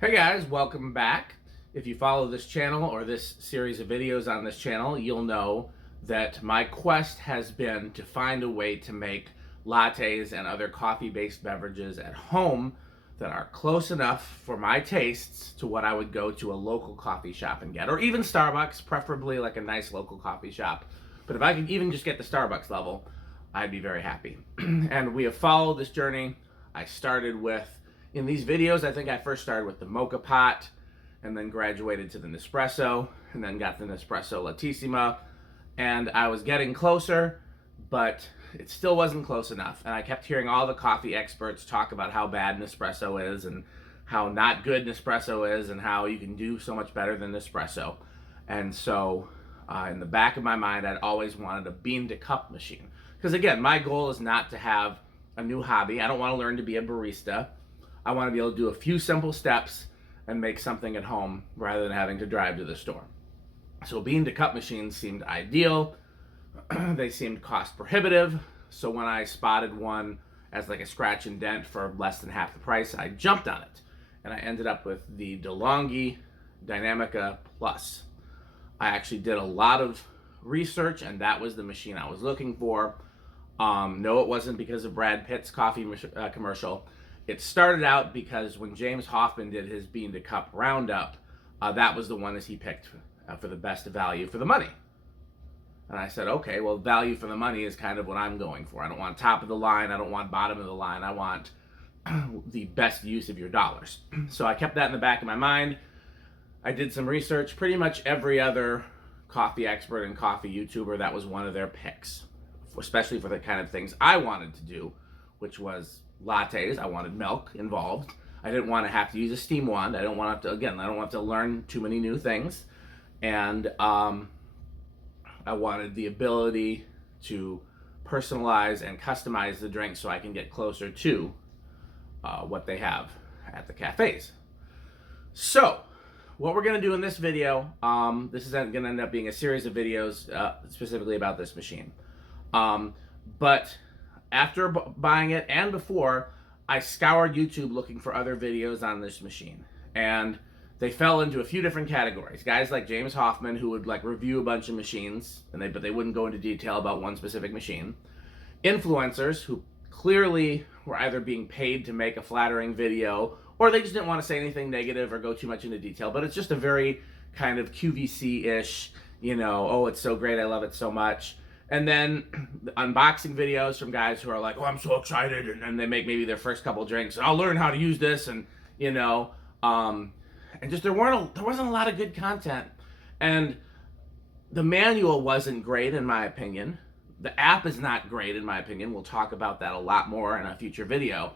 Hey guys, welcome back. If you follow this channel or this series of videos on this channel, you'll know that my quest has been to find a way to make lattes and other coffee-based beverages at home that are close enough for my tastes to what I would go to a local coffee shop and get, or even Starbucks, preferably like a nice local coffee shop. But if I could even just get the Starbucks level, I'd be very happy. And we have followed this journey. I started with in these videos, I think I first started with the mocha pot and then graduated to the Nespresso and then got the Nespresso Latissima. And I was getting closer, but it still wasn't close enough. And I kept hearing all the coffee experts talk about how bad Nespresso is and how not good Nespresso is and how you can do so much better than Nespresso. And so in the back of my mind, I'd always wanted a bean to cup machine. Because again, my goal is not to have a new hobby. I don't want to learn to be a barista. I want to be able to do a few simple steps and make something at home rather than having to drive to the store. So bean to cup machines seemed ideal. They seemed cost prohibitive. So when I spotted one as like a scratch and dent for less than half the price, I jumped on it. And I ended up with the DeLonghi Dinamica Plus. I actually did a lot of research and that was the machine I was looking for. No, it wasn't because of Brad Pitt's coffee commercial. It started out because when James Hoffmann did his Bean to Cup Roundup, that was the one that he picked for the best value for the money. And I said, okay, well, value for the money is kind of what I'm going for. I don't want top of the line. I don't want bottom of the line. I want the best use of your dollars. So I kept that in the back of my mind. I did some research. Pretty much every other coffee expert and coffee YouTuber, that was one of their picks, especially for the kind of things I wanted to do, which was lattes. I wanted milk involved. I didn't want to have to use a steam wand. I don't want to learn too many new things. And I wanted the ability to personalize and customize the drink so I can get closer to what they have at the cafes. So what we're going to do in this video, this is going to end up being a series of videos specifically about this machine. But after buying it and before, I scoured YouTube looking for other videos on this machine. And they fell into a few different categories. Guys like James Hoffmann, who would like review a bunch of machines, but they wouldn't go into detail about one specific machine. Influencers who clearly were either being paid to make a flattering video, or they just didn't want to say anything negative or go too much into detail. But it's just a very kind of QVC-ish, oh, it's so great, I love it so much. And then unboxing videos from guys who are like, oh, I'm so excited. And they make maybe their first couple drinks. I'll learn how to use this. And, and just there wasn't a lot of good content. And the manual wasn't great, in my opinion. The app is not great, in my opinion. We'll talk about that a lot more in a future video.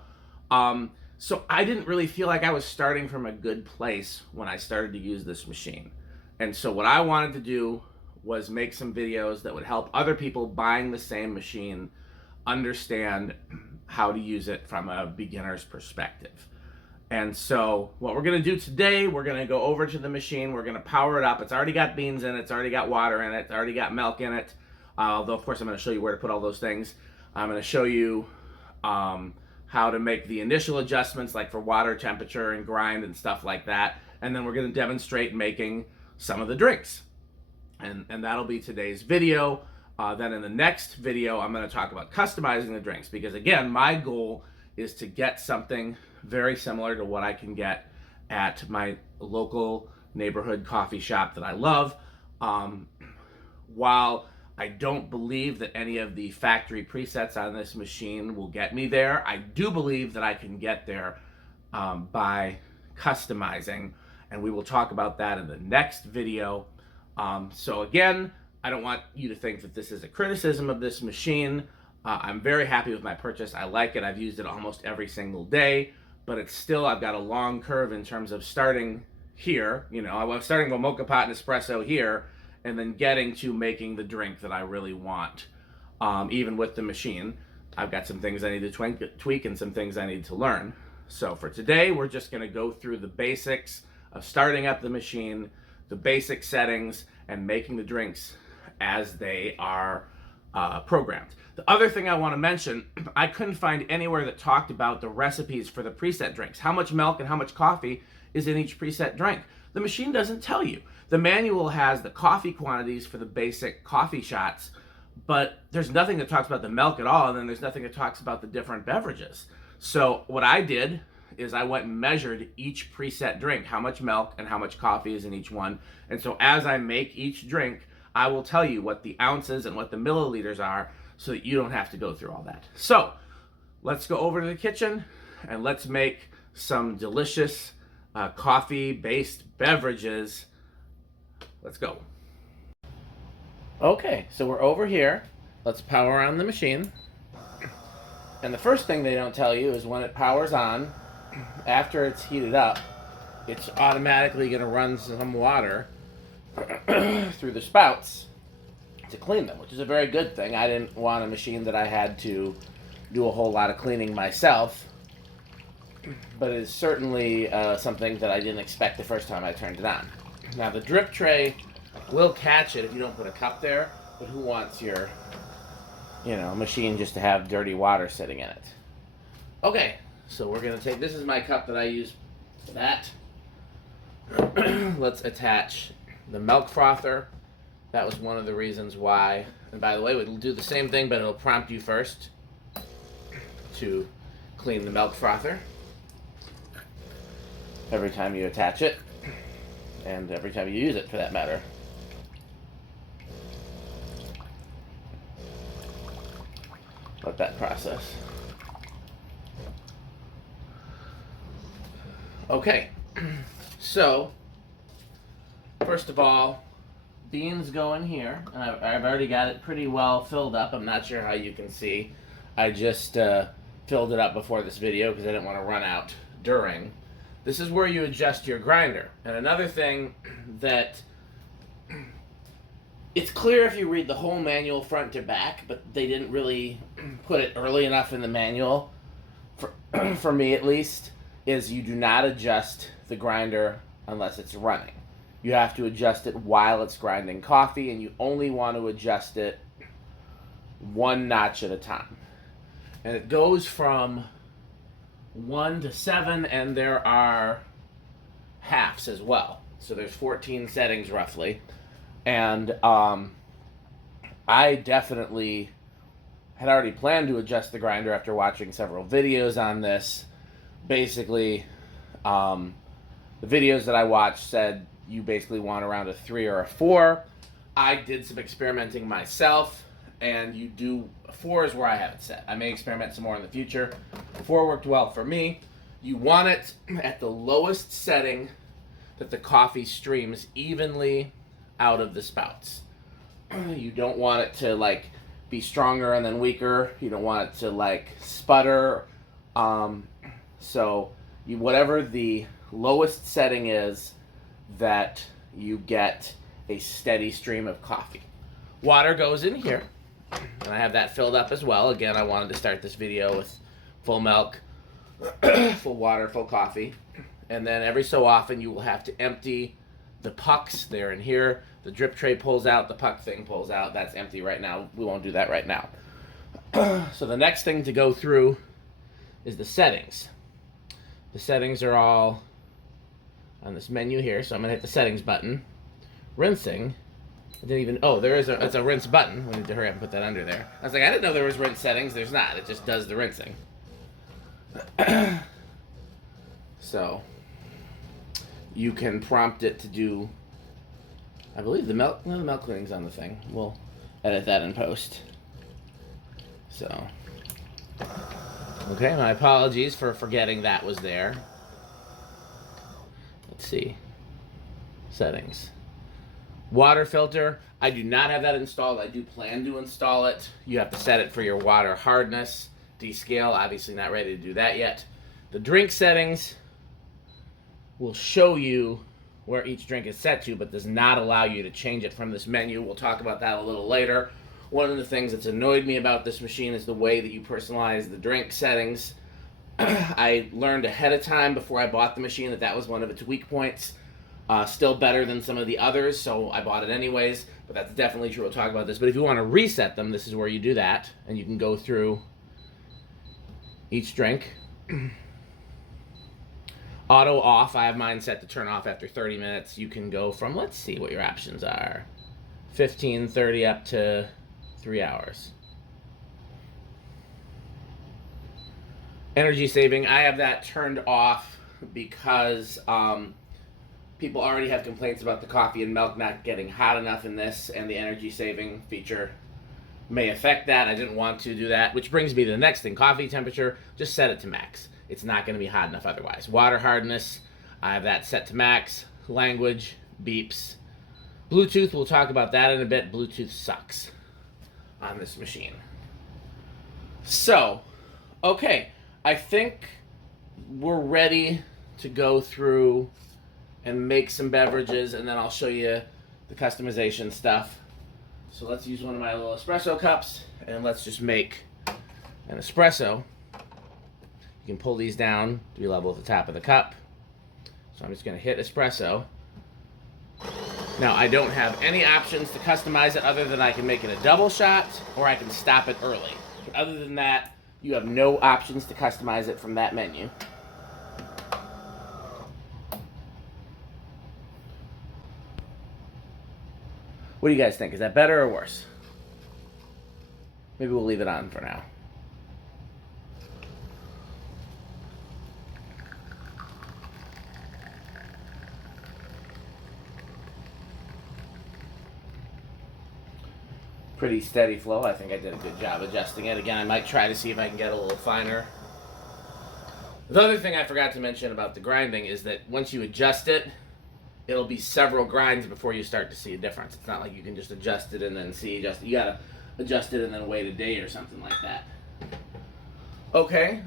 So I didn't really feel like I was starting from a good place when I started to use this machine. And so what I wanted to do was make some videos that would help other people buying the same machine understand how to use it from a beginner's perspective. And so what we're going to do today, we're going to go over to the machine, we're going to power it up. It's already got beans in it, it's already got water in it, it's already got milk in it. Although of course I'm going to show you where to put all those things. I'm going to show you how to make the initial adjustments, like for water temperature and grind and stuff like that. And then we're going to demonstrate making some of the drinks. And that'll be today's video. Then in the next video, I'm going to talk about customizing the drinks, because again, my goal is to get something very similar to what I can get at my local neighborhood coffee shop that I love. While I don't believe that any of the factory presets on this machine will get me there, I do believe that I can get there by customizing, and we will talk about that in the next video. So again, I don't want you to think that this is a criticism of this machine. I'm very happy with my purchase. I like it. I've used it almost every single day, but it's still, I've got a long curve in terms of starting here. I was starting with mocha pot and espresso here, and then getting to making the drink that I really want. Even with the machine, I've got some things I need to tweak and some things I need to learn. So for today, we're just going to go through the basics of starting up the machine, the basic settings, and making the drinks as they are programmed. The other thing I want to mention, I couldn't find anywhere that talked about the recipes for the preset drinks. How much milk and how much coffee is in each preset drink. The machine doesn't tell you. The manual has the coffee quantities for the basic coffee shots, but there's nothing that talks about the milk at all, and then there's nothing that talks about the different beverages. So what I did is I went and measured each preset drink, how much milk and how much coffee is in each one. And so as I make each drink, I will tell you what the ounces and what the milliliters are so that you don't have to go through all that. So let's go over to the kitchen and let's make some delicious coffee-based beverages. Let's go. Okay, so we're over here. Let's power on the machine. And the first thing they don't tell you is when it powers on, after it's heated up, it's automatically going to run some water through the spouts to clean them, which is a very good thing. I didn't want a machine that I had to do a whole lot of cleaning myself, but it is certainly something that I didn't expect the first time I turned it on. Now the drip tray will catch it if you don't put a cup there, but who wants your, machine just to have dirty water sitting in it? Okay, so we're gonna take, this is my cup that I use for that. Let's attach the milk frother. That was one of the reasons why, and by the way, it'll do the same thing, but it'll prompt you first to clean the milk frother every time you attach it, and every time you use it for that matter. Let that process. Okay, so first of all, beans go in here, and I've already got it pretty well filled up. I'm not sure how you can see. I just filled it up before this video because I didn't want to run out during. This is where you adjust your grinder. And another thing that it's clear if you read the whole manual front to back, but they didn't really put it early enough in the manual, for me at least, is you do not adjust the grinder unless it's running. You have to adjust it while it's grinding coffee, and you only want to adjust it one notch at a time. And it goes from 1 to 7, and there are halves as well. So there's 14 settings roughly. And I definitely had already planned to adjust the grinder after watching several videos on this. Basically, the videos that I watched said you basically want around a 3 or a 4. I did some experimenting myself, and you do, 4 is where I have it set. I may experiment some more in the future. 4 worked well for me. You want it at the lowest setting that the coffee streams evenly out of the spouts. You don't want it to be stronger and then weaker. You don't want it to sputter. So whatever the lowest setting is, that you get a steady stream of coffee. Water goes in here, and I have that filled up as well. Again, I wanted to start this video with full milk, full water, full coffee. And then every so often you will have to empty the pucks. They're in here. The drip tray pulls out, the puck thing pulls out. That's empty right now. We won't do that right now. So the next thing to go through is the settings. The settings are all on this menu here, so I'm going to hit the settings button. Rinsing. I didn't even, it's a rinse button. We need to hurry up and put that under there. I was like, I didn't know there was rinse settings. There's not. It just does the rinsing. So you can prompt it to do, I believe the milk cleaning's on the thing. We'll edit that in post. So, okay, my apologies for forgetting that was there. Let's see. Settings. Water filter. I do not have that installed. I do plan to install it. You have to set it for your water hardness. Descale, obviously not ready to do that yet. The drink settings will show you where each drink is set to, but does not allow you to change it from this menu. We'll talk about that a little later. One of the things that's annoyed me about this machine is the way that you personalize the drink settings. I learned ahead of time before I bought the machine that was one of its weak points. Still better than some of the others, so I bought it anyways, but that's definitely true. We'll talk about this. But if you want to reset them, this is where you do that, and you can go through each drink. Auto off, I have mine set to turn off after 30 minutes. You can go from, let's see what your options are, 15, 30, up to 3 hours. Energy saving, I have that turned off because people already have complaints about the coffee and milk not getting hot enough in this, and the energy saving feature may affect that. I didn't want to do that, which brings me to the next thing. Coffee temperature, just set it to max. It's not going to be hot enough otherwise. Water hardness, I have that set to max. Language, beeps. Bluetooth, we'll talk about that in a bit. Bluetooth sucks on this machine. So, okay, I think we're ready to go through and make some beverages, and then I'll show you the customization stuff. So let's use one of my little espresso cups, and let's just make an espresso. You can pull these down to be level with the top of the cup. So I'm just going to hit espresso. Now, I don't have any options to customize it other than I can make it a double shot, or I can stop it early. But other than that, you have no options to customize it from that menu. What do you guys think? Is that better or worse? Maybe we'll leave it on for now. Pretty steady flow. I think I did a good job adjusting it. Again, I might try to see if I can get a little finer. The other thing I forgot to mention about the grinding is that once you adjust it, it'll be several grinds before you start to see a difference. It's not like you can just adjust it and then see. You gotta adjust it and then wait a day or something like that. Okay,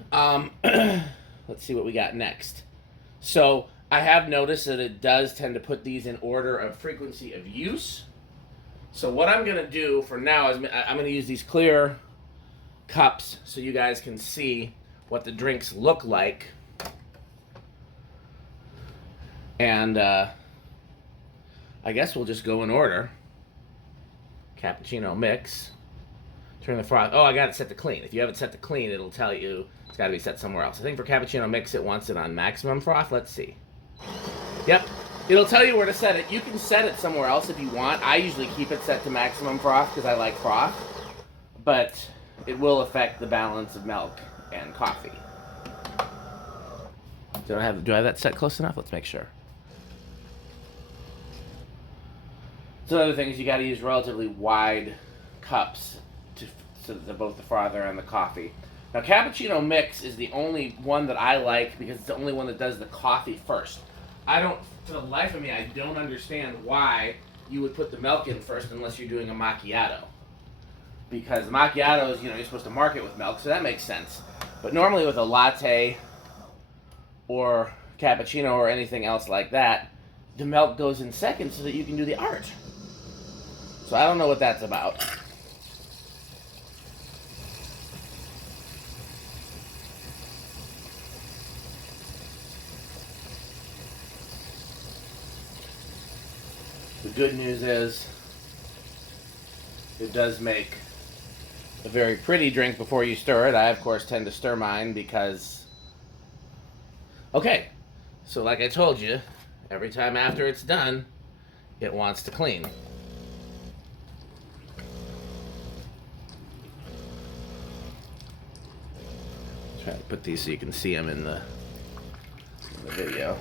let's see what we got next. So I have noticed that it does tend to put these in order of frequency of use. So what I'm gonna do for now is I'm gonna use these clear cups so you guys can see what the drinks look like. And I guess we'll just go in order. Cappuccino mix. Turn the froth. Oh, I got it set to clean. If you have it set to clean, it'll tell you it's got to be set somewhere else. I think for cappuccino mix, it wants it on maximum froth. Let's see. Yep. It'll tell you where to set it. You can set it somewhere else if you want. I usually keep it set to maximum froth because I like froth. But it will affect the balance of milk and coffee. Do I have that set close enough? Let's make sure. So another thing is you got to use relatively wide cups so that they're both the frother and the coffee. Now, cappuccino mix is the only one that I like because it's the only one that does the coffee first. For the life of me, I don't understand why you would put the milk in first unless you're doing a macchiato. Because the macchiato is, you're supposed to market with milk, so that makes sense. But normally with a latte or cappuccino or anything else like that, the milk goes in second so that you can do the art. So I don't know what that's about. The good news is it does make a very pretty drink before you stir it. I, of course, tend to stir mine because... Okay, so like I told you, every time after it's done, it wants to clean. Try to put these so you can see them in the video.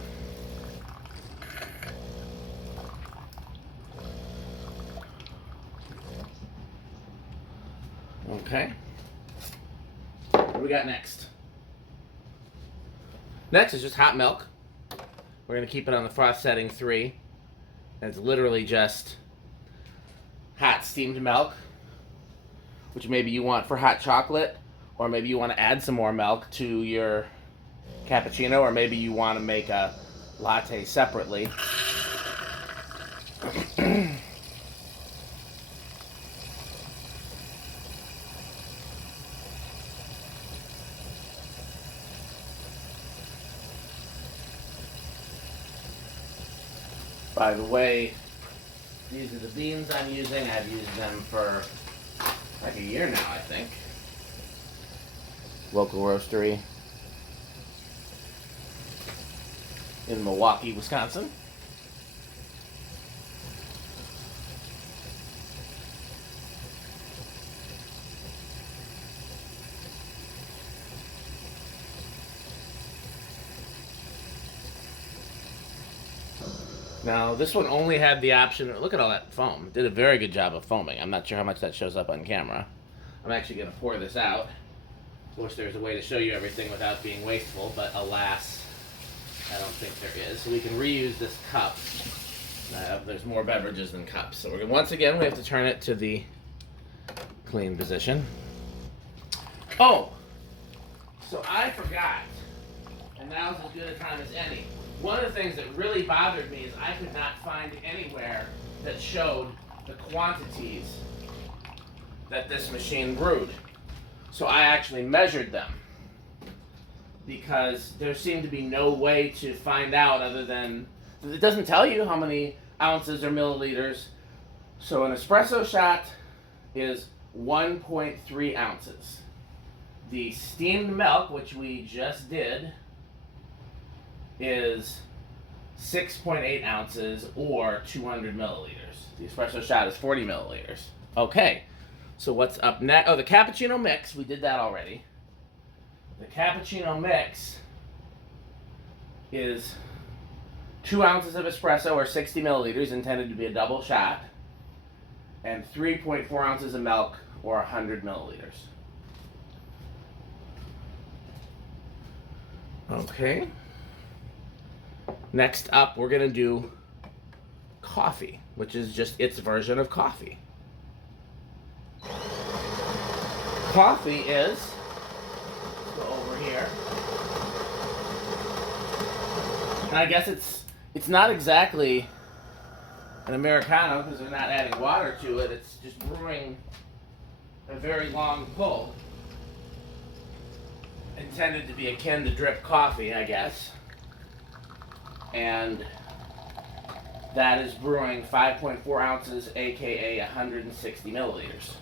Okay. What do we got next? Next is just hot milk. We're going to keep it on the froth setting 3. And it's literally just hot steamed milk, which maybe you want for hot chocolate, or maybe you want to add some more milk to your cappuccino, or maybe you want to make a latte separately. By the way, these are the beans I'm using. I've used them for like a year now, I think. Local roastery in Milwaukee, Wisconsin. Now, this one only had the option, look at all that foam. It did a very good job of foaming. I'm not sure how much that shows up on camera. I'm actually going to pour this out. I wish there was a way to show you everything without being wasteful, but alas, I don't think there is. So we can reuse this cup. There's more beverages than cups. So once again, we have to turn it to the clean position. Oh, so I forgot, and now's as good a time as any. One of the things that really bothered me is I could not find anywhere that showed the quantities that this machine brewed. So I actually measured them because there seemed to be no way to find out other than, it doesn't tell you how many ounces or milliliters. So an espresso shot is 1.3 ounces. The steamed milk, which we just did, is 6.8 ounces or 200 milliliters. The espresso shot is 40 milliliters. Okay, so what's up next? Oh, the cappuccino mix, we did that already. The cappuccino mix is 2 ounces of espresso or 60 milliliters, intended to be a double shot, and 3.4 ounces of milk or 100 milliliters. Okay. Next up, we're going to do coffee, which is just its version of coffee. Coffee is, let's go over here, and I guess it's not exactly an Americano because they're not adding water to it. It's just brewing a very long pull, intended to be akin to drip coffee, I guess. And that is brewing 5.4 ounces, aka 160 milliliters.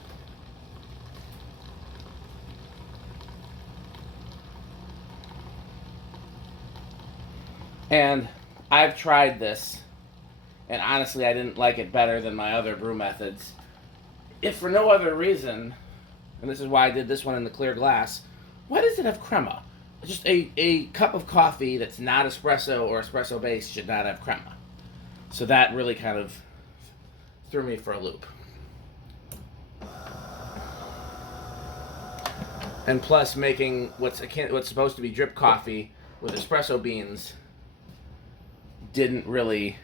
And I've tried this, and honestly I didn't like it better than my other brew methods. If for no other reason, and this is why I did this one in the clear glass, why does it have crema? Just a cup of coffee that's not espresso or espresso based should not have crema. So that really kind of threw me for a loop. And plus, making what's supposed to be drip coffee with espresso beans didn't really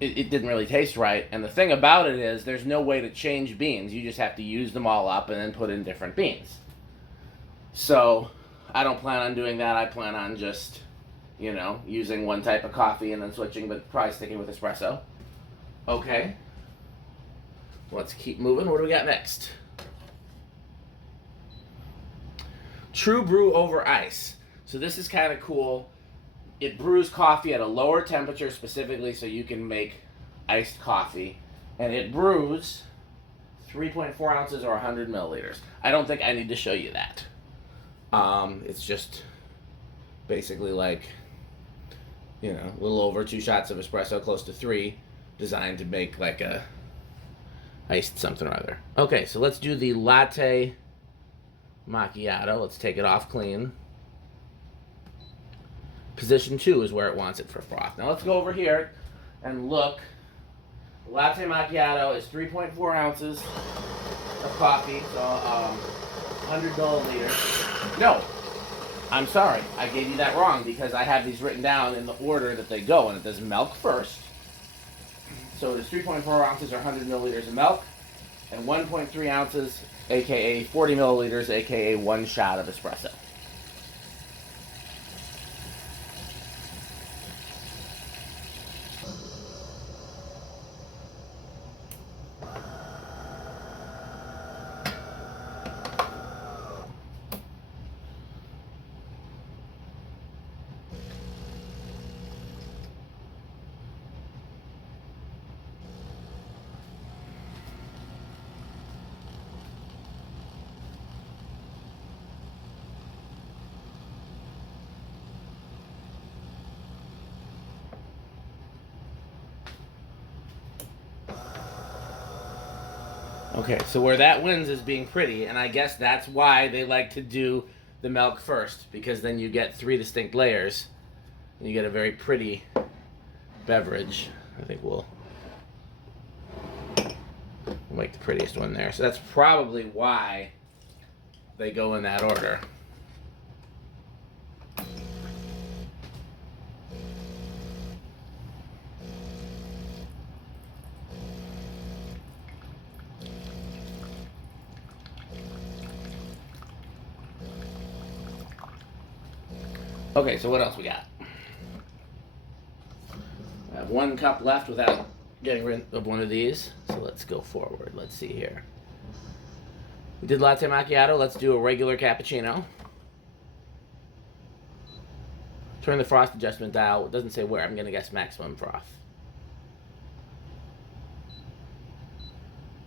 taste right. And the thing about it is there's no way to change beans. You just have to use them all up and then put in different beans. So I don't plan on doing that. I plan on just, using one type of coffee and then switching, but probably sticking with espresso. Okay. Let's keep moving. What do we got next? Truebrew over ice. So this is kind of cool. It brews coffee at a lower temperature specifically so you can make iced coffee. And it brews 3.4 ounces or 100 milliliters. I don't think I need to show you that. It's just basically like, a little over 2 shots of espresso, close to 3, designed to make like a iced something or other. Okay, so let's do the Latte Macchiato. Let's take it off clean. Position 2 is where it wants it for froth. Now let's go over here and look. The Latte Macchiato is 3.4 ounces of coffee, so 100 milliliters. No, I'm sorry, I gave you that wrong because I have these written down in the order that they go, and it does milk first. So it is 3.4 ounces or 100 milliliters of milk, and 1.3 ounces, aka 40 milliliters, aka 1 shot of espresso. Okay, so where that wins is being pretty, and I guess that's why they like to do the milk first, because then you get 3 distinct layers, and you get a very pretty beverage. I think we'll make the prettiest one there. So that's probably why they go in that order. Okay, so what else we got? I have 1 cup left without getting rid of one of these. So let's go forward. Let's see here. We did latte macchiato. Let's do a regular cappuccino. Turn the frost adjustment dial. It doesn't say where. I'm going to guess maximum froth.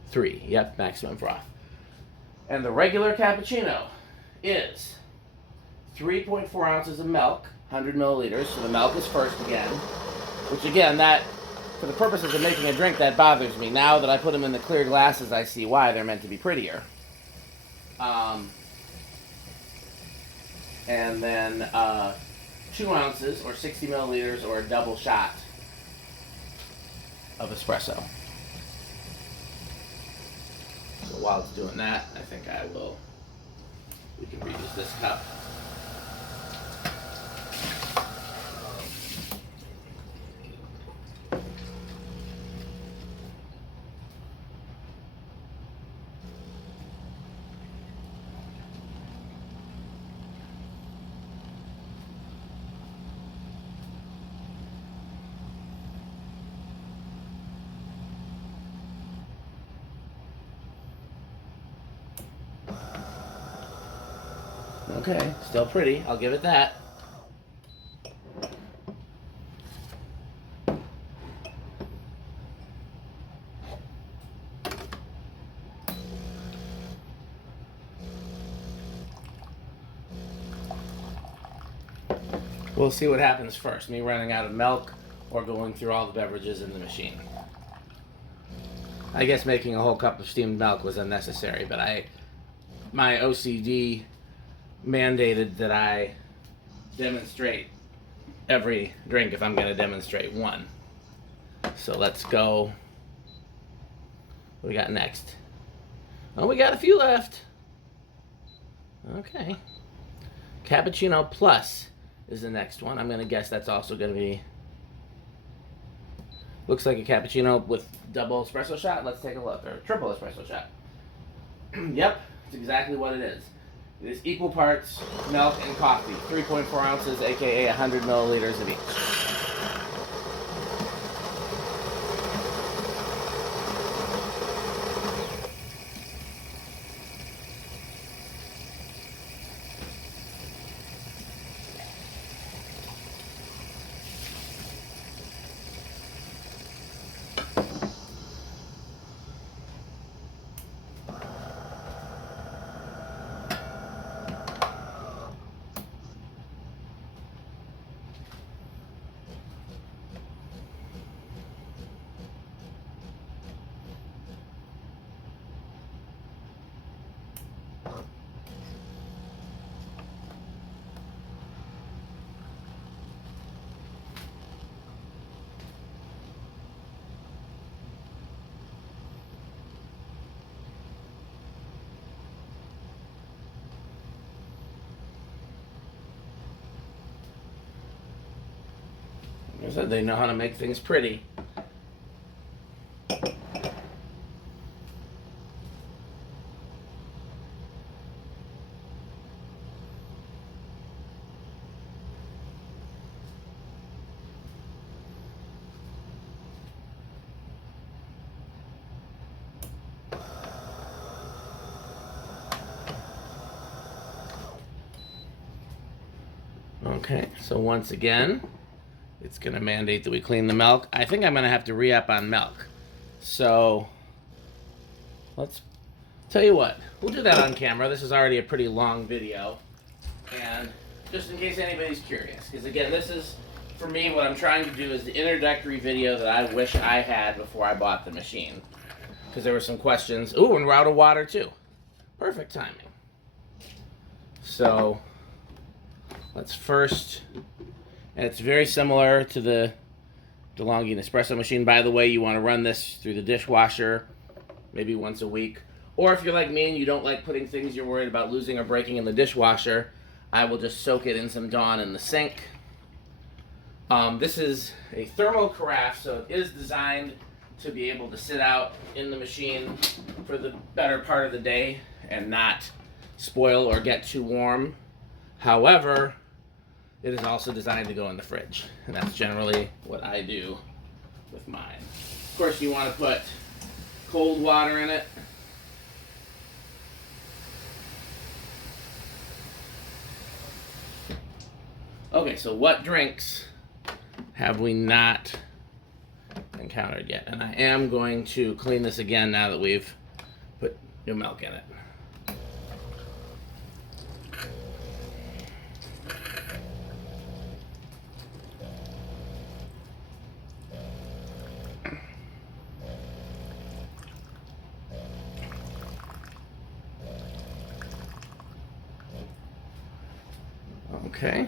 3. Yep, maximum froth. And the regular cappuccino is 3.4 ounces of milk, 100 milliliters. So the milk is first again. Which again, that, for the purposes of making a drink, that bothers me. Now that I put them in the clear glasses, I see why. They're meant to be prettier. And then 2 ounces, or 60 milliliters, or a double shot of espresso. So while it's doing that, I think we can reuse this cup. Okay, still pretty. I'll give it that. We'll see what happens first. Me running out of milk or going through all the beverages in the machine. I guess making a whole cup of steamed milk was unnecessary, but my OCD mandated that I demonstrate every drink if I'm going to demonstrate one. So let's go. What we got next? Oh, we got a few left. Okay. Cappuccino Plus is the next one. I'm going to guess that's also going to be... Looks like a cappuccino with double espresso shot. Let's take a look. Or triple espresso shot. Yep, it's exactly what it is. It is equal parts milk and coffee. 3.4 ounces, aka 100 milliliters of each. Like I said, they know how to make things pretty. Okay, so once again, it's going to mandate that we clean the milk. I think I'm going to have to re-up on milk. So, let's tell you what. We'll do that on camera. This is already a pretty long video. And just in case anybody's curious. Because again, this is, for me, what I'm trying to do is the introductory video that I wish I had before I bought the machine. because there were some questions. Ooh, and we're out of water too. Perfect timing. So let's first, and it's very similar to the DeLonghi espresso machine. By the way, you want to run this through the dishwasher maybe once a week. Or if you're like me and you don't like putting things you're worried about losing or breaking in the dishwasher, I will just soak it in some Dawn in the sink. This is a thermal carafe, so it is designed to be able to sit out in the machine for the better part of the day and not spoil or get too warm. However, it is also designed to go in the fridge, and that's generally what I do with mine. Of course, you want to put cold water in it. Okay, so what drinks have we not encountered yet? And I am going to clean this again now that we've put new milk in it. Okay.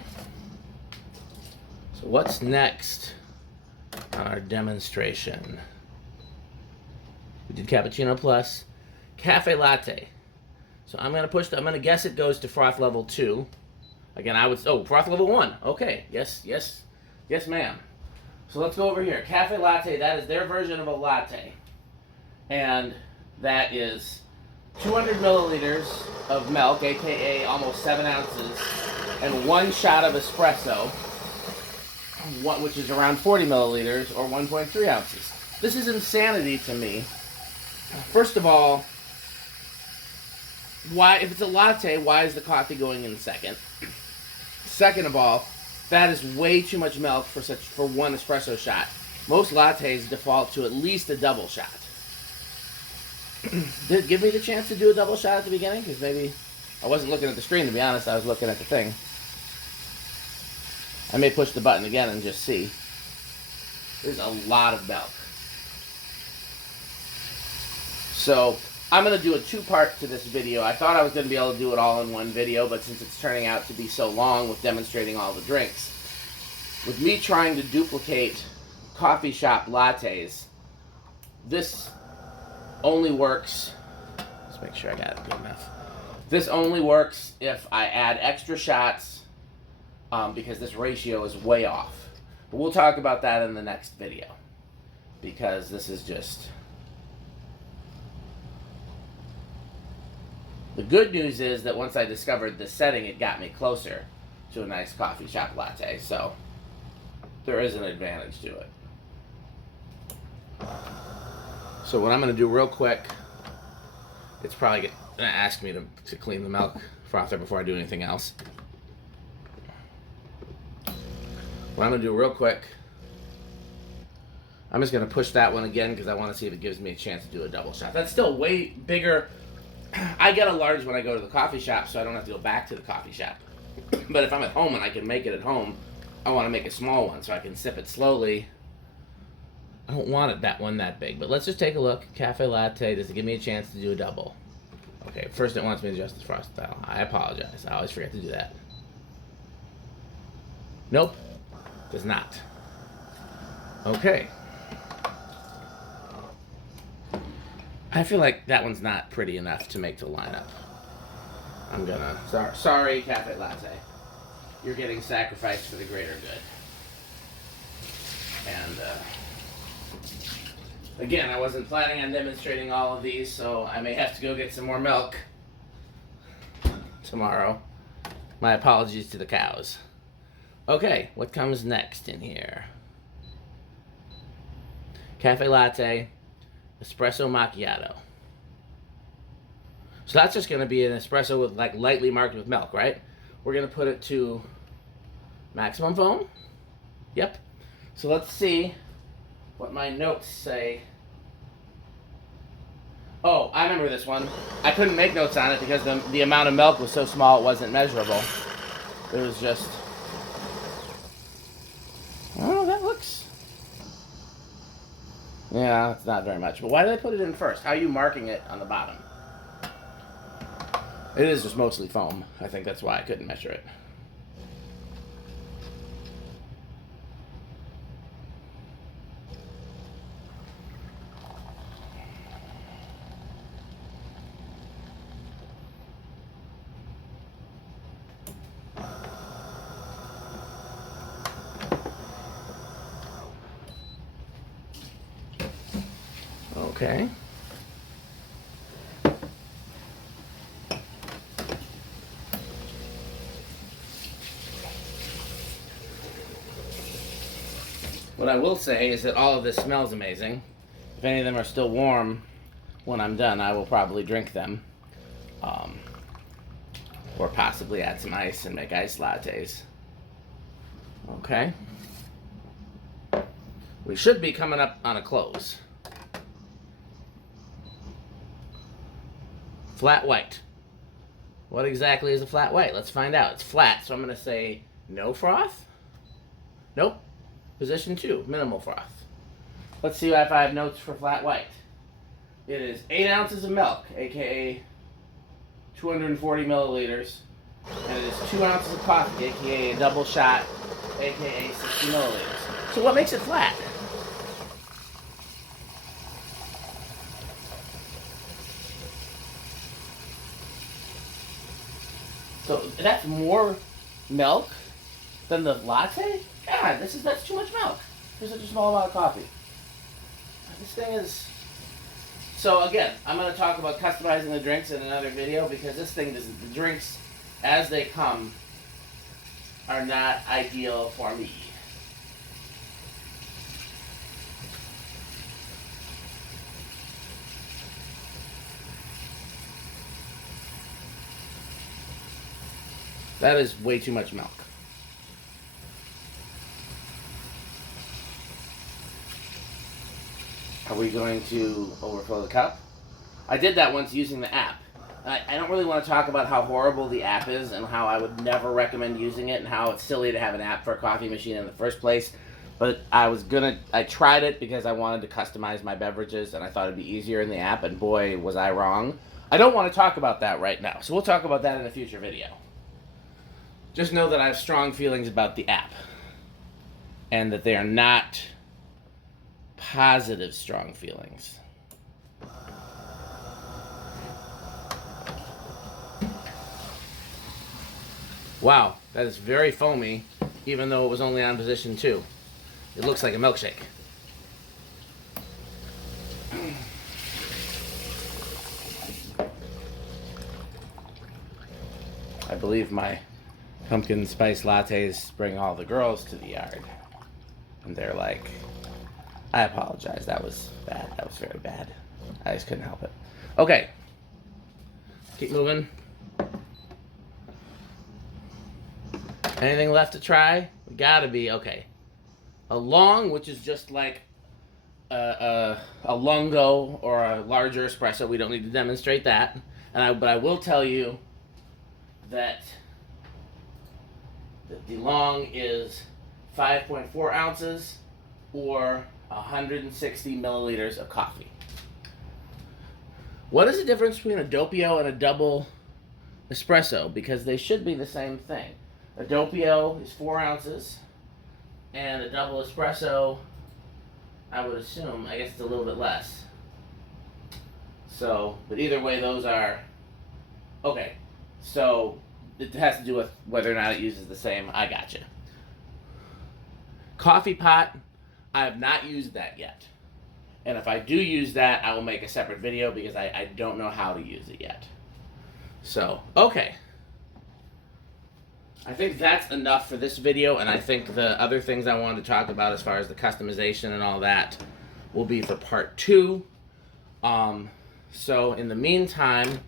So what's next on our demonstration? We did Cappuccino Plus, Cafe Latte. So I'm gonna guess it goes to froth level 2. Again, froth level 1. Okay, yes, ma'am. So let's go over here. Cafe Latte, that is their version of a latte. And that is 200 milliliters of milk, aka almost 7 ounces, and 1 shot of espresso, which is around 40 milliliters or 1.3 ounces. This is insanity to me. First of all, if it's a latte, why is the coffee going in second? Second of all, that is way too much milk for one espresso shot. Most lattes default to at least a double shot. Did it give me the chance to do a double shot at the beginning? Because maybe I wasn't looking at the screen, to be honest. I was looking at the thing. I may push the button again and just see. There's a lot of milk. So I'm going to do a 2-part to this video. I thought I was going to be able to do it all in one video, but since it's turning out to be so long with demonstrating all the drinks, with me trying to duplicate coffee shop lattes, this only works, let's make sure I got it good enough. This only works if I add extra shots, because this ratio is way off. But we'll talk about that in the next video, because this is just... The good news is that once I discovered this setting, it got me closer to a nice coffee shop latte, so there is an advantage to it. So what I'm going to do real quick, it's probably going to ask me to clean the milk frother before I do anything else. What I'm going to do real quick, I'm just going to push that one again because I want to see if it gives me a chance to do a double shot. That's still way bigger. I get a large when I go to the coffee shop, so I don't have to go back to the coffee shop. But if I'm at home and I can make it at home, I want to make a small one so I can sip it slowly. I don't want it that big, but let's just take a look. Cafe Latte, does it give me a chance to do a double? Okay, first it wants me to adjust the frost style. I apologize. I always forget to do that. Nope. Does not. Okay. I feel like that one's not pretty enough to make the lineup. I'm gonna... Sorry, Cafe Latte. You're getting sacrificed for the greater good. And, again, I wasn't planning on demonstrating all of these, so I may have to go get some more milk tomorrow. My apologies to the cows. Okay, what comes next in here? Cafe Latte, Espresso Macchiato. So that's just going to be an espresso with lightly marked with milk, right? We're going to put it to maximum foam. Yep. So let's see what my notes say. Oh, I remember this one. I couldn't make notes on it because the amount of milk was so small it wasn't measurable. It was just... Oh, that looks... Yeah, it's not very much. But why did I put it in first? How are you marking it on the bottom? It is just mostly foam. I think that's why I couldn't measure it. Okay. What I will say is that all of this smells amazing. If any of them are still warm when I'm done, I will probably drink them. Or possibly add some ice and make iced lattes. Okay. We should be coming up on a close. Flat white. What exactly is a flat white? Let's find out. It's flat, so I'm going to say no froth. Nope. Position 2, minimal froth. Let's see if I have notes for flat white. It is 8 ounces of milk, aka 240 milliliters, and it is 2 ounces of coffee, aka a double shot, aka 60 milliliters. So what makes it flat? So that's more milk than the latte? God, that's too much milk for such a small amount of coffee. This thing is... So again, I'm going to talk about customizing the drinks in another video because this thing doesn't... The drinks, as they come, are not ideal for me. That is way too much milk. Are we going to overfill the cup? I did that once using the app. I don't really want to talk about how horrible the app is and how I would never recommend using it and how it's silly to have an app for a coffee machine in the first place. But I tried it because I wanted to customize my beverages and I thought it'd be easier in the app, and boy, was I wrong. I don't want to talk about that right now, so we'll talk about that in a future video. Just know that I have strong feelings about the app and that they are not positive strong feelings. Wow, that is very foamy, even though it was only on position 2. It looks like a milkshake. I believe my pumpkin spice lattes bring all the girls to the yard. And they're like, I apologize, that was bad. That was very bad. I just couldn't help it. Okay. Keep moving. Anything left to try? Gotta be, okay. A long, which is just like a lungo or a larger espresso. We don't need to demonstrate that. But I will tell you that the long is 5.4 ounces or 160 milliliters of coffee. What is the difference between a Doppio and a double espresso? Because they should be the same thing. A Doppio is 4 ounces, and a double espresso, I would assume, I guess it's a little bit less. So, but either way, those are, okay. So, it has to do with whether or not it uses the same. I gotcha. Coffee pot, I have not used that yet. And if I do use that, I will make a separate video because I don't know how to use it yet. So, okay. I think that's enough for this video, and I think the other things I wanted to talk about as far as the customization and all that will be for part 2. So in the meantime,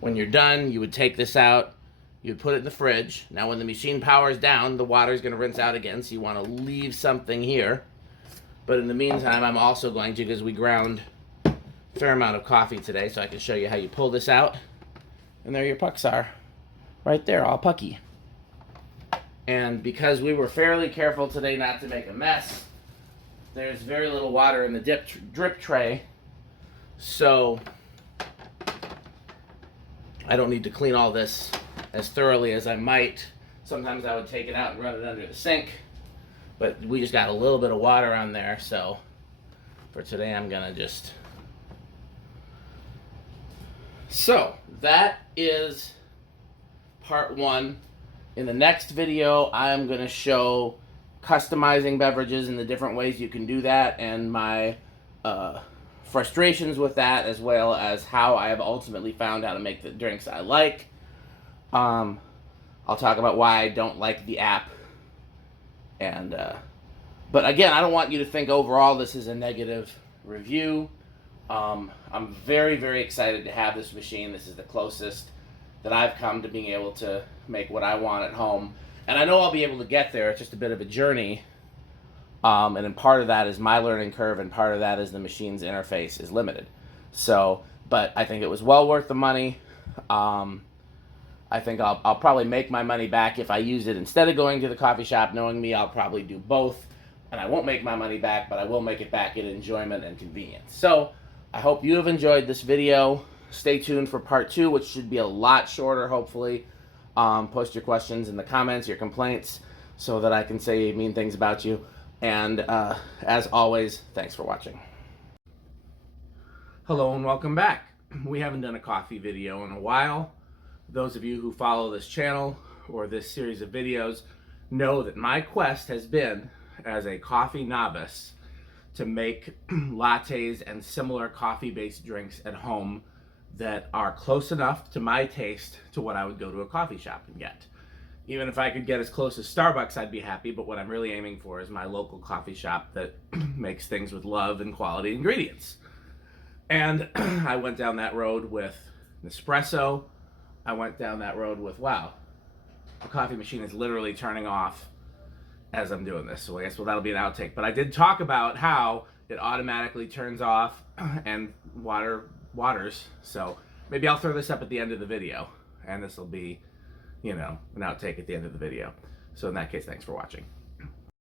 when you're done, you would take this out, you'd put it in the fridge. Now when the machine powers down, the water is going to rinse out again, so you want to leave something here. But in the meantime, I'm also going to, because we ground a fair amount of coffee today, so I can show you how you pull this out. And there your pucks are. Right there, all pucky. And because we were fairly careful today not to make a mess, there's very little water in the drip tray, so I don't need to clean all this as thoroughly as I might. Sometimes I would take it out and run it under the sink, but we just got a little bit of water on there, so for today I'm gonna just... So that is part one. In the next video, I'm gonna show customizing beverages and the different ways you can do that, and my frustrations with that, as well as how I have ultimately found how to make the drinks I like. I'll talk about why I don't like the app, and but again, I don't want you to think overall this is a negative review. I'm very, very excited to have this machine. This is the closest that I've come to being able to make what I want at home. And I know I'll be able to get there. It's just a bit of a journey. And then part of that is my learning curve, and part of that is the machine's interface is limited. So, but I think it was well worth the money. I think I'll probably make my money back if I use it instead of going to the coffee shop. Knowing me, I'll probably do both. And I won't make my money back, but I will make it back in enjoyment and convenience. So, I hope you have enjoyed this video. Stay tuned for part two, which should be a lot shorter, hopefully. Post your questions in the comments, your complaints, so that I can say mean things about you. And as always, thanks for watching. Hello and welcome back. We haven't done a coffee video in a while. Those of you who follow this channel or this series of videos know that my quest has been, as a coffee novice, to make lattes and similar coffee-based drinks at home that are close enough to my taste to what I would go to a coffee shop and get. Even if I could get as close as Starbucks, I'd be happy, but what I'm really aiming for is my local coffee shop that makes things with love and quality ingredients. And I went down that road with Nespresso. I went down that road with, wow, the coffee machine is literally turning off as I'm doing this. So I guess, well, that'll be an outtake. But I did talk about how it automatically turns off and waters. So maybe I'll throw this up at the end of the video, and this will be, you know, an outtake at the end of the video. So in that case, thanks for watching.